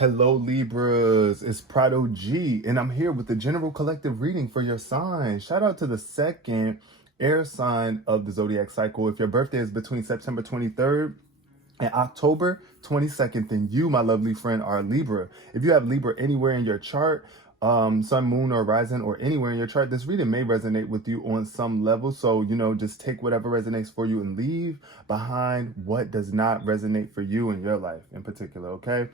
Hello Libras, it's Prado G, and I'm here with the general collective reading for your sign. Shout out to the second air sign of the zodiac cycle. If your birthday is between September 23rd and October 22nd, then you, my lovely friend, are Libra. If you have Libra anywhere in your chart, sun, moon, or rising, or anywhere in your chart, this reading may resonate with you on some level. So, just take whatever resonates for you and leave behind what does not resonate for you in your life in particular, okay?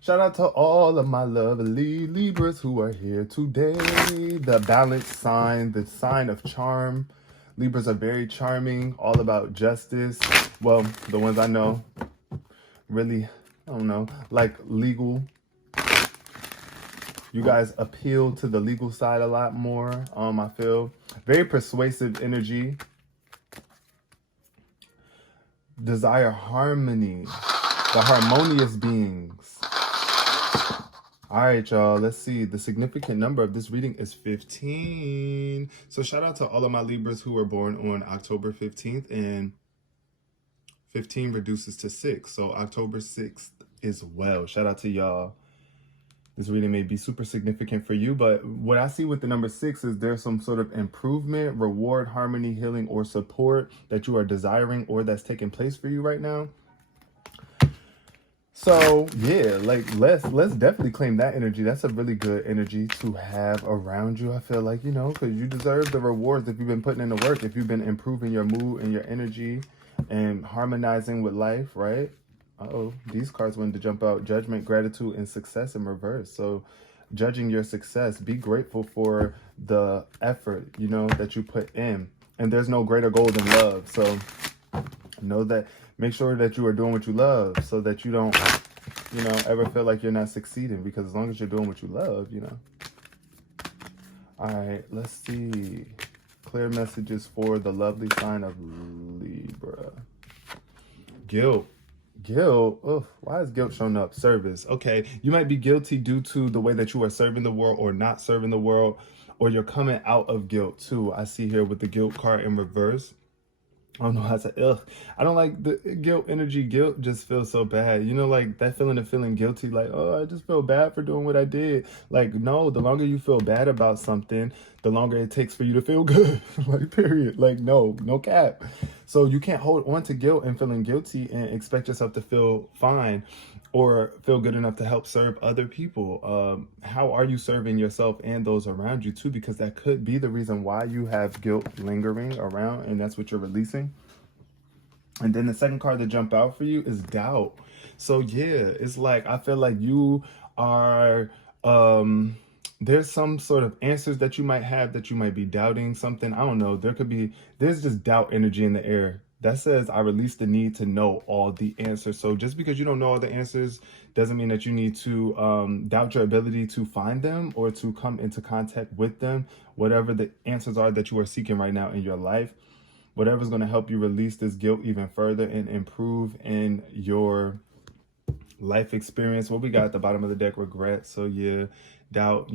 Shout out to all of my lovely Libras who are here today. The balanced sign, the sign of charm. Libras are very charming, all about justice. Well, the ones I know, really, I don't know, like legal. You guys appeal to the legal side a lot more, I feel. Very persuasive energy. Desire harmony. The harmonious beings. All right, y'all, let's see. The significant number of this reading is 15. So shout out to all of my Libras who were born on October 15th, and 15 reduces to 6. So October 6th as well. Shout out to y'all. This reading may be super significant for you, but what I see with the number 6 is there's some sort of improvement, reward, harmony, healing, or support that you are desiring or that's taking place for you right now. So yeah, like let's definitely claim that energy. That's a really good energy to have around you. I feel like, because you deserve the rewards if you've been putting in the work, if you've been improving your mood and your energy and harmonizing with life, right? Uh-oh, these cards wanted to jump out. Judgment, gratitude, and success in reverse. So judging your success, be grateful for the effort, that you put in. And there's no greater goal than love. So know that, make sure that you are doing what you love so that you don't, ever feel like you're not succeeding, because as long as you're doing what you love, All right, let's see. Clear messages for the lovely sign of Libra. Guilt. Ugh, why is guilt showing up? Service. Okay, you might be guilty due to the way that you are serving the world or not serving the world, or you're coming out of guilt too. I see here with the guilt card in reverse. I don't know how to say, ugh. I don't like the guilt energy. Guilt just feels so bad. Like that feeling of feeling guilty, like, oh, I just feel bad for doing what I did. Like, no, the longer you feel bad about something, the longer it takes for you to feel good. Like, period. Like, no cap. So you can't hold on to guilt and feeling guilty and expect yourself to feel fine or feel good enough to help serve other people. How are you serving yourself and those around you too? Because that could be the reason why you have guilt lingering around, and that's what you're releasing. And then the second card that jump out for you is doubt. So yeah, it's like, I feel like you are, there's some sort of answers that you might have that you might be doubting something. I don't know. There's just doubt energy in the air. That says, I release the need to know all the answers. So just because you don't know all the answers doesn't mean that you need to doubt your ability to find them or to come into contact with them. Whatever the answers are that you are seeking right now in your life, whatever's going to help you release this guilt even further and improve in your life experience. What we got at the bottom of the deck, regret. So yeah, doubt,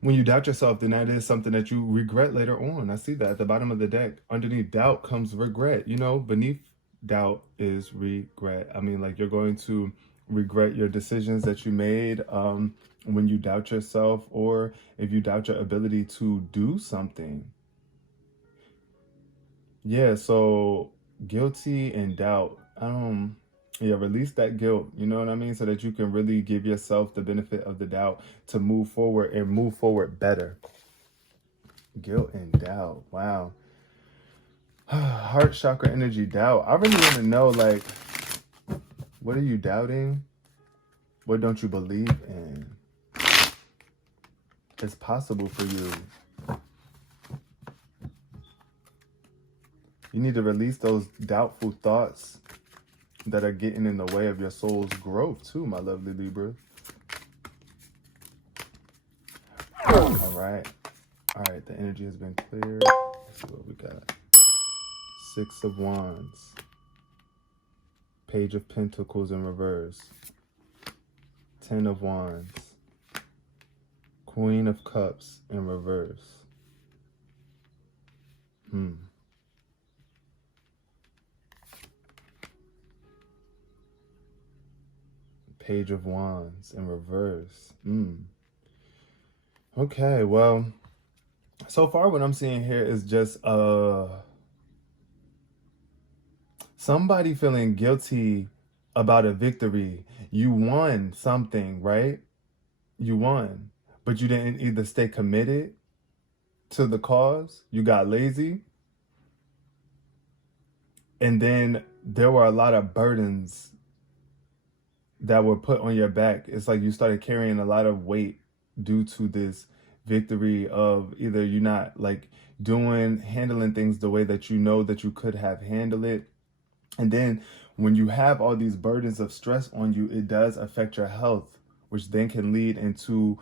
when you doubt yourself, then that is something that you regret later on. I see that at the bottom of the deck. Underneath doubt comes regret. Beneath doubt is regret. I mean, like, you're going to regret your decisions that you made when you doubt yourself, or if you doubt your ability to do something. Yeah, so guilty and doubt. Yeah, release that guilt, you know what I mean? So that you can really give yourself the benefit of the doubt to move forward and move forward better. Guilt and doubt. Wow. Heart chakra energy, doubt. I really want to know, like, what are you doubting? What don't you believe in? It's possible for you. You need to release those doubtful thoughts that are getting in the way of your soul's growth too, my lovely Libra. All right, the energy has been cleared. Let's see what we got. 6 of Wands, Page of Pentacles in reverse, 10 of Wands, Queen of Cups in reverse. Page of Wands in reverse. Okay, well, so far what I'm seeing here is just somebody feeling guilty about a victory. You won something, right? You won, but you didn't either stay committed to the cause, you got lazy, and then there were a lot of burdens that were put on your back. It's like you started carrying a lot of weight due to this victory of either you not like handling things the way that you know that you could have handled it. And then when you have all these burdens of stress on you, it does affect your health, which then can lead into,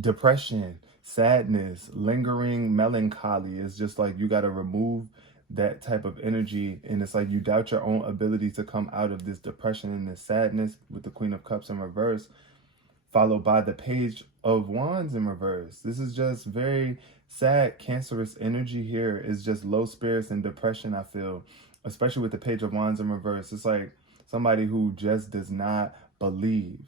depression, sadness, lingering melancholy. It's just like you got to remove that type of energy, and it's like you doubt your own ability to come out of this depression and this sadness with the Queen of Cups in reverse, followed by the Page of Wands in reverse. This is just very sad, cancerous energy here. It's just low spirits and depression, I feel, especially with the Page of Wands in reverse. It's like somebody who just does not believe,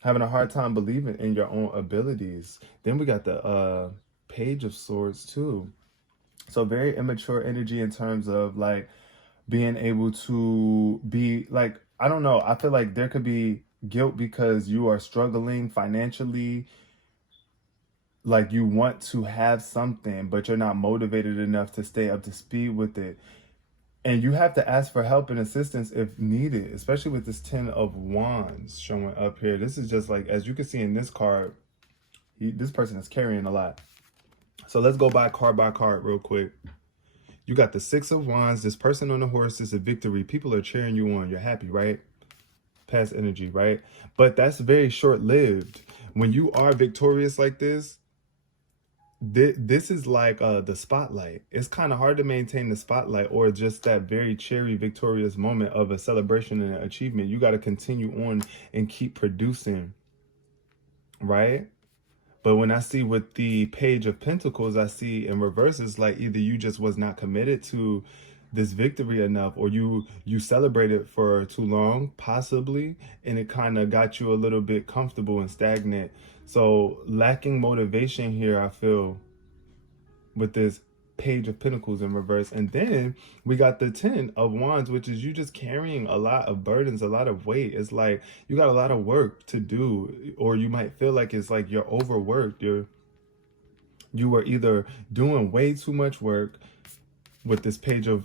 having a hard time believing in your own abilities. Then we got the Page of Swords too. So very immature energy in terms of like being able to be like, I don't know, I feel like there could be guilt because you are struggling financially. Like you want to have something, but you're not motivated enough to stay up to speed with it. And you have to ask for help and assistance if needed, especially with this 10 of Wands showing up here. This is just like, as you can see in this card, this person is carrying a lot. So let's go by card real quick. You got the 6 of Wands. This person on the horse is a victory. People are cheering you on. You're happy, right? Past energy, right? But that's very short-lived. When you are victorious like this, this is like the spotlight. It's kind of hard to maintain the spotlight or just that very cherry victorious moment of a celebration and an achievement. You got to continue on and keep producing, right? But when I see with the Page of Pentacles, I see in reverse, it's like either you just was not committed to this victory enough, or you celebrated for too long, possibly, and it kind of got you a little bit comfortable and stagnant. So lacking motivation here, I feel, with this Page of Pentacles in reverse. And then we got the 10 of Wands, which is you just carrying a lot of burdens, a lot of weight. It's like you got a lot of work to do, or you might feel like it's like you're overworked. You were either doing way too much work with this Page of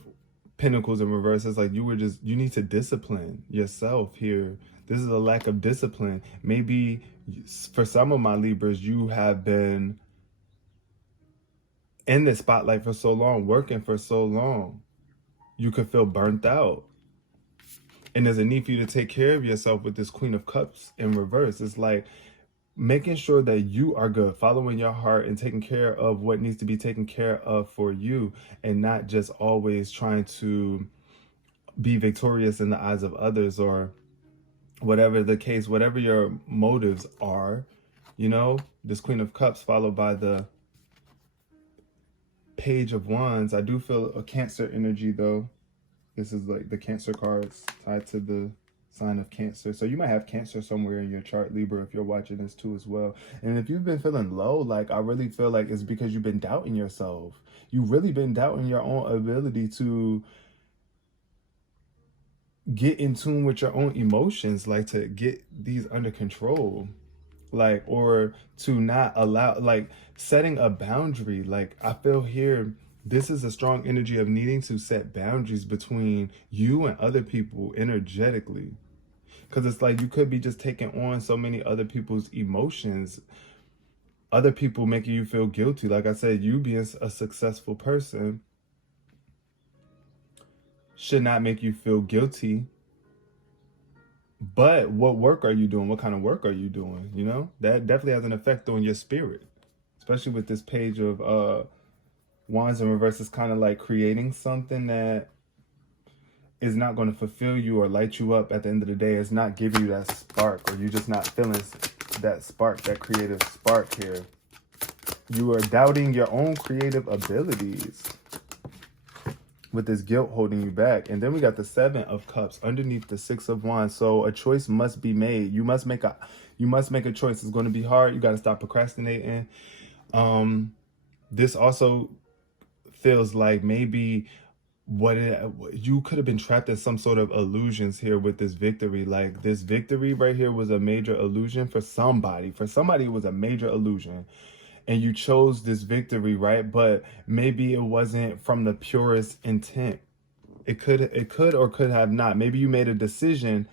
Pentacles in reverse. It's like you need to discipline yourself here. This is a lack of discipline. Maybe for some of my Libras, you have been in the spotlight for so long, working for so long, you could feel burnt out. And there's a need for you to take care of yourself with this Queen of Cups in reverse. It's like making sure that you are good, following your heart and taking care of what needs to be taken care of for you, and not just always trying to be victorious in the eyes of others, or whatever the case, whatever your motives are, this Queen of Cups followed by the Page of Wands. I do feel a Cancer energy though. This is like the Cancer cards tied to the sign of Cancer. So you might have Cancer somewhere in your chart, Libra, if you're watching this too as well. And if you've been feeling low, like I really feel like it's because you've been doubting yourself. You've really been doubting your own ability to get in tune with your own emotions, like to get these under control. Like, or to not allow, like setting a boundary. Like I feel here, this is a strong energy of needing to set boundaries between you and other people energetically. Because it's like you could be just taking on so many other people's emotions, other people making you feel guilty. Like I said, you being a successful person should not make you feel guilty. But what work are you doing? What kind of work are you doing? That definitely has an effect on your spirit, especially with this Page of Wands in reverse. It's kind of like creating something that is not going to fulfill you or light you up at the end of the day. It's not giving you that spark, or you're just not feeling that spark, that creative spark here. You are doubting your own creative abilities. with this guilt holding you back. And then we got the 7 of Cups underneath the 6 of Wands. So a choice must be made. You must make a choice. It's going to be hard. You got to stop procrastinating. This also feels like maybe you could have been trapped in some sort of illusions here with this victory. Like this victory right here was a major illusion for somebody. For somebody, it was a major illusion. And you chose this victory, right? But maybe it wasn't from the purest intent. It could or could have not. Maybe you made a decision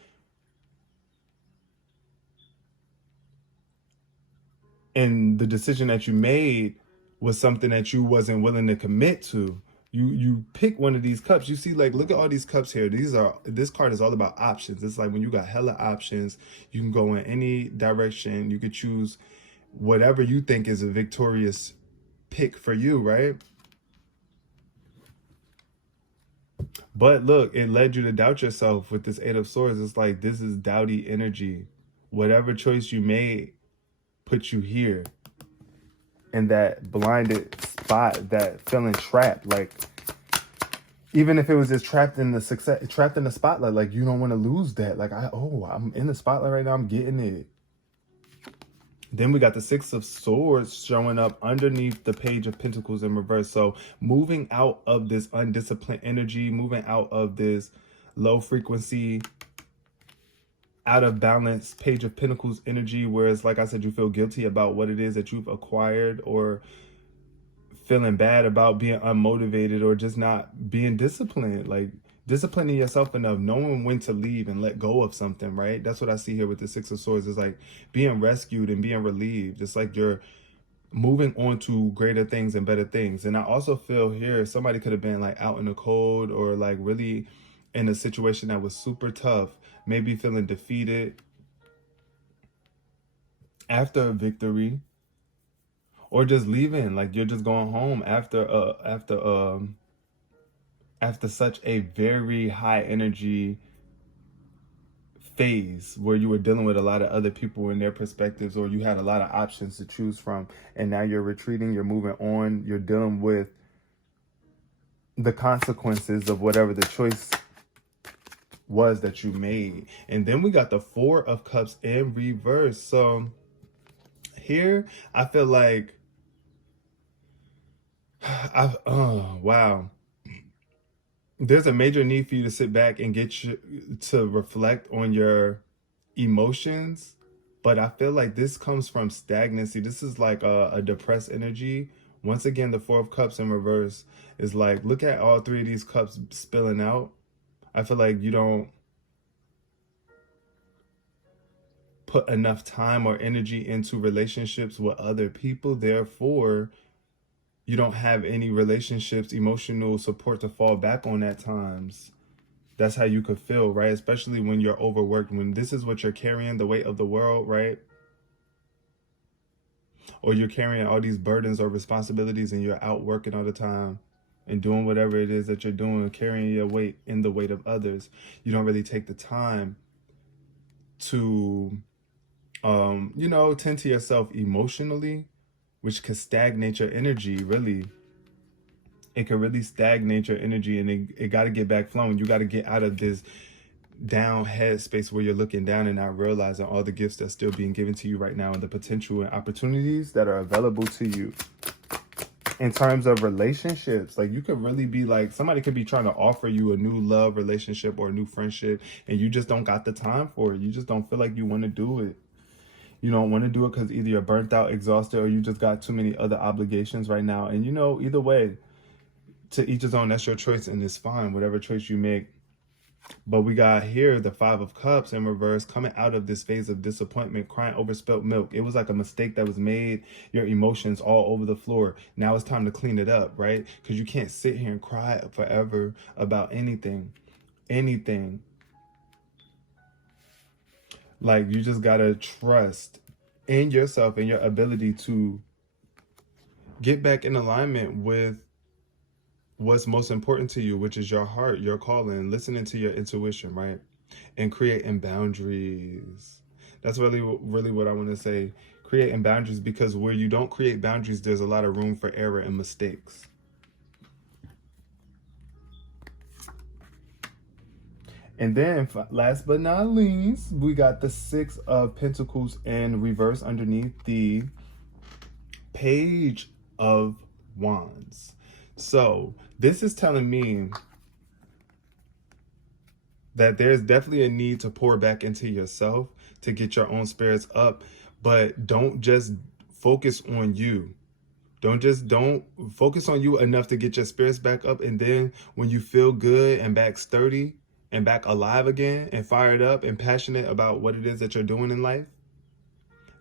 and the decision that you made was something that you wasn't willing to commit to. You pick one of these cups. You see, like, look at all these cups here. This card is all about options. It's like when you got hella options, you can go in any direction. You could choose whatever you think is a victorious pick for you, right? But look, it led you to doubt yourself with this 8 of Swords. It's like, this is doubty energy. Whatever choice you made put you here in that blinded spot, that feeling trapped. Like, even if it was just trapped in the spotlight, like, you don't want to lose that. Like, I'm in the spotlight right now, I'm getting it. Then we got the 6 of Swords showing up underneath the Page of Pentacles in reverse. So moving out of this undisciplined energy, moving out of this low frequency, out of balance Page of Pentacles energy, whereas, like I said, you feel guilty about what it is that you've acquired, or feeling bad about being unmotivated, or just not being disciplined. Like, disciplining yourself enough, knowing when to leave and let go of something, right? That's what I see here with the 6 of Swords. Is like being rescued and being relieved. It's like you're moving on to greater things and better things. And I also feel here somebody could have been like out in the cold, or like really in a situation that was super tough, maybe feeling defeated after a victory, or just leaving, like you're just going home after such a very high energy phase where you were dealing with a lot of other people and their perspectives, or you had a lot of options to choose from, and now you're retreating, you're moving on, you're dealing with the consequences of whatever the choice was that you made. And then we got the 4 of Cups in reverse. So here I feel like wow, there's a major need for you to sit back and to reflect on your emotions. But I feel like this comes from stagnancy. This is like a depressed energy. Once again, the 4 of Cups in reverse is like, look at all 3 of these cups spilling out. I feel like you don't put enough time or energy into relationships with other people. Therefore, you don't have any relationships, emotional support to fall back on at times. That's how you could feel, right? Especially when you're overworked, when this is what you're carrying, the weight of the world, right? Or you're carrying all these burdens or responsibilities, and you're out working all the time and doing whatever it is that you're doing, carrying your weight in the weight of others. You don't really take the time to, tend to yourself emotionally, which could stagnate your energy, really. It could really stagnate your energy, and it got to get back flowing. You got to get out of this down head space where you're looking down and not realizing all the gifts that's still being given to you right now, and the potential and opportunities that are available to you. In terms of relationships, like, you could really be like, somebody could be trying to offer you a new love relationship or a new friendship, and you just don't got the time for it. You just don't feel like you want to do it. You don't want to do it because either you're burnt out, exhausted, or you just got too many other obligations right now. And either way, to each his own. That's your choice, and it's fine, whatever choice you make. But we got here the 5 of Cups in reverse, coming out of this phase of disappointment, crying over spilt milk. It was like a mistake that was made, your emotions all over the floor. Now it's time to clean it up, right? Because you can't sit here and cry forever about anything. Like, you just gotta trust in yourself and your ability to get back in alignment with what's most important to you, which is your heart, your calling, listening to your intuition, right? And creating boundaries. That's really what I want to say. Creating boundaries, because where you don't create boundaries, there's a lot of room for error and mistakes. And then last but not least, we got the Six of Pentacles in reverse underneath the Page of Wands. So this is telling me that there's definitely a need to pour back into yourself to get your own spirits up, but don't just focus on you. Don't focus on you enough to get your spirits back up, and then when you feel good and back sturdy and back alive again and fired up and passionate about what it is that you're doing in life,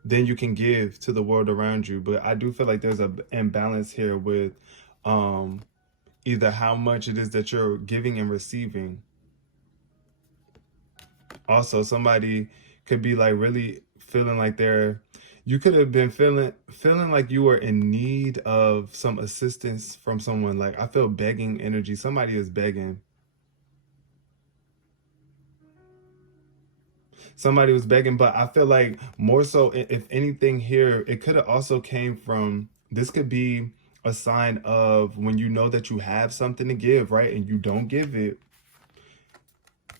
then you can give to the world around you. But I do feel like there's an imbalance here with either how much it is that you're giving and receiving. Also, somebody could be like really feeling like you could have been feeling like you were in need of some assistance from someone. Like, I feel begging energy. Somebody is begging. Somebody was begging, but I feel like more so, if anything here, it could have also came from, this could be a sign of when you know that you have something to give, right? And you don't give it,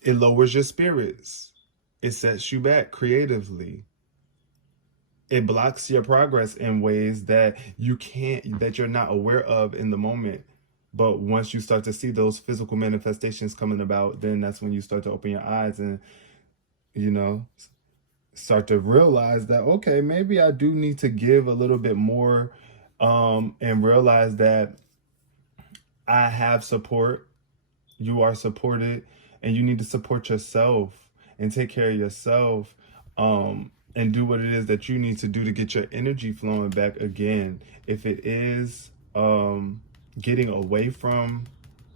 it lowers your spirits. It sets you back creatively. It blocks your progress in ways that you're not aware of in the moment. But once you start to see those physical manifestations coming about, then that's when you start to open your eyes and, start to realize that, okay, maybe I do need to give a little bit more, and realize that I have support. You are supported, and you need to support yourself and take care of yourself, and do what it is that you need to do to get your energy flowing back again. If it is getting away from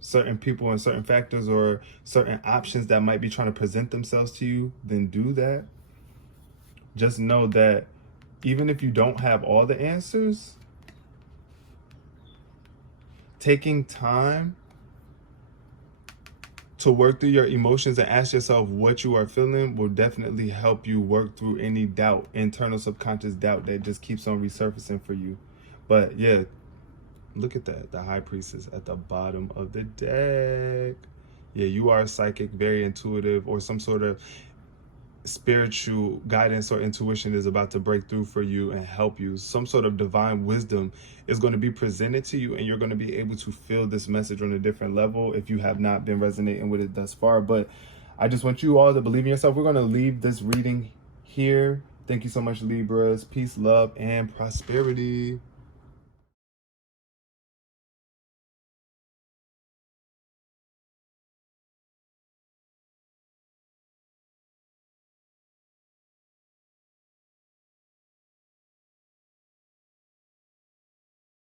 certain people and certain factors or certain options that might be trying to present themselves to you, then do that. Just know that even if you don't have all the answers, taking time to work through your emotions and ask yourself what you are feeling will definitely help you work through any doubt, internal subconscious doubt that just keeps on resurfacing for you. But yeah, look at that. The High Priestess at the bottom of the deck. Yeah, you are psychic, very intuitive, or some sort of spiritual guidance or intuition is about to break through for you and help you. Some sort of divine wisdom is going to be presented to you, and you're going to be able to feel this message on a different level if you have not been resonating with it thus far. But I just want you all to believe in yourself. We're going to leave this reading here. Thank you so much, Libras. Peace, love, and prosperity.